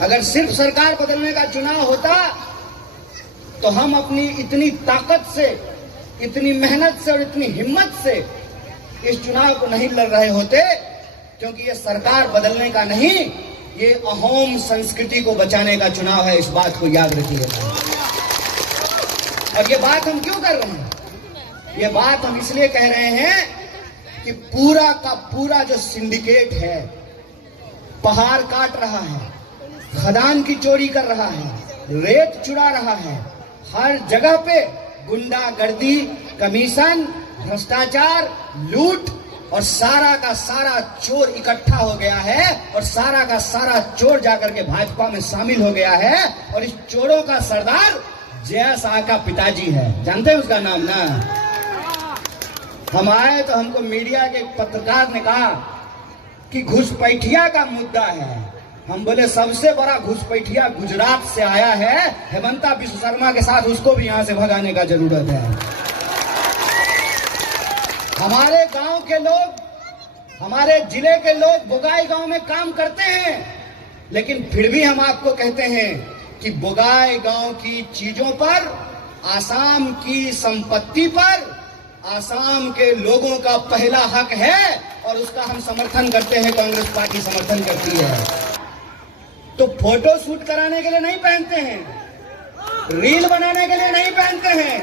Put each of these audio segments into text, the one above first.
अगर सिर्फ सरकार बदलने का चुनाव होता तो हम अपनी इतनी ताकत से, इतनी मेहनत से और इतनी हिम्मत से इस चुनाव को नहीं लड़ रहे होते, क्योंकि ये सरकार बदलने का नहीं, ये अहोम संस्कृति को बचाने का चुनाव है। इस बात को याद रखिएगा। और ये बात हम क्यों कर रहे हैं? ये बात हम इसलिए कह रहे हैं कि पूरा का पूरा जो सिंडिकेट है, पहाड़ काट रहा है, खदान की चोरी कर रहा है, रेत चुरा रहा है, हर जगह पे गुंडागर्दी, कमीशन, भ्रष्टाचार, लूट और सारा का सारा चोर इकट्ठा हो गया है और सारा का सारा चोर जाकर के भाजपा में शामिल हो गया है। और इस चोरों का सरदार जया शाह का पिताजी है, जानते हैं उसका नाम ना? हम आए तो हमको मीडिया के पत्रकार ने कहा कि घुसपैठिया का मुद्दा है। हम बोले सबसे बड़ा घुसपैठिया गुजरात से आया है, हेमंता बिश्व शर्मा के साथ, उसको भी यहां से भगाने का जरूरत है। हमारे गांव के लोग, हमारे जिले के लोग बोगाई गांव में काम करते हैं, लेकिन फिर भी हम आपको कहते हैं कि बोगाई गांव की चीजों पर, आसाम की संपत्ति पर आसाम के लोगों का पहला हक है और उसका हम समर्थन करते हैं। कांग्रेस पार्टी समर्थन करती है। तो फोटो शूट कराने के लिए नहीं पहनते हैं, रील बनाने के लिए नहीं पहनते हैं।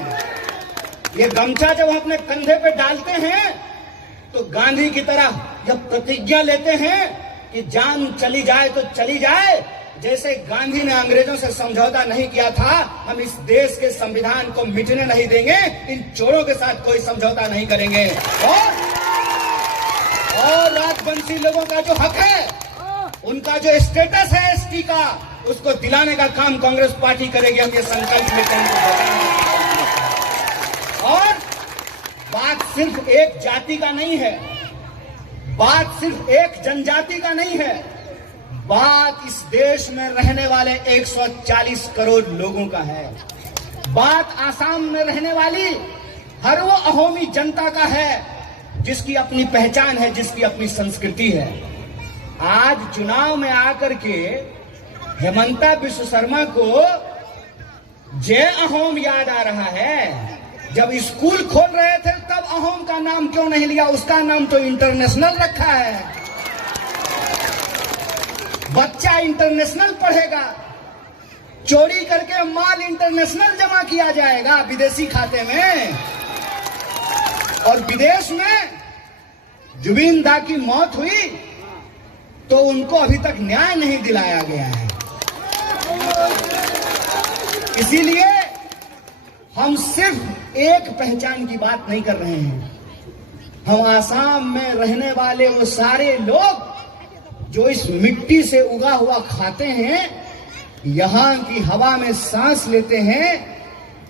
ये गमछा जब हम अपने कंधे पे डालते हैं तो गांधी की तरह जब प्रतिज्ञा लेते हैं कि जान चली जाए तो चली जाए, जैसे गांधी ने अंग्रेजों से समझौता नहीं किया था, हम इस देश के संविधान को मिटने नहीं देंगे, इन चोरों के साथ कोई समझौता नहीं करेंगे। और राजवंशी लोगों का जो हक है, उनका जो स्टेटस है एसटी का, उसको दिलाने का काम कांग्रेस पार्टी करेगी। हम ये संकल्प लेते हैं। और बात सिर्फ एक जाति का नहीं है, बात सिर्फ एक जनजाति का नहीं है, बात इस देश में रहने वाले 140 करोड़ लोगों का है। बात आसाम में रहने वाली हर वो अहोमी जनता का है जिसकी अपनी पहचान है, जिसकी अपनी संस्कृति है। आज चुनाव में आकर के हेमंता बिश्व शर्मा को जय अहोम याद आ रहा है। जब स्कूल खोल रहे थे तब अहोम का नाम क्यों नहीं लिया? उसका नाम तो इंटरनेशनल रखा है। बच्चा इंटरनेशनल पढ़ेगा, चोरी करके माल इंटरनेशनल जमा किया जाएगा विदेशी खाते में। और विदेश में जुबिन दा की मौत हुई तो उनको अभी तक न्याय नहीं दिलाया गया है। इसीलिए हम सिर्फ एक पहचान की बात नहीं कर रहे हैं, हम आसाम में रहने वाले वो सारे लोग जो इस मिट्टी से उगा हुआ खाते हैं, यहाँ की हवा में सांस लेते हैं,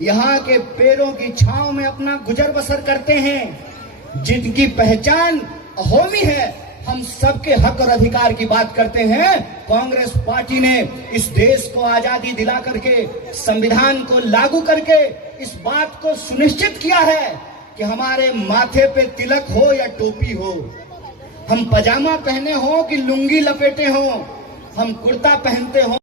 यहाँ के पेड़ों की छांव में अपना गुजर बसर करते हैं, जिनकी पहचान अहोमी है, हम सबके हक और अधिकार की बात करते हैं। कांग्रेस पार्टी ने इस देश को आजादी दिला करके, संविधान को लागू करके इस बात को सुनिश्चित किया है कि हमारे माथे पे तिलक हो या टोपी हो, हम पजामा पहने हो कि लुंगी लपेटे हो, हम कुर्ता पहनते हो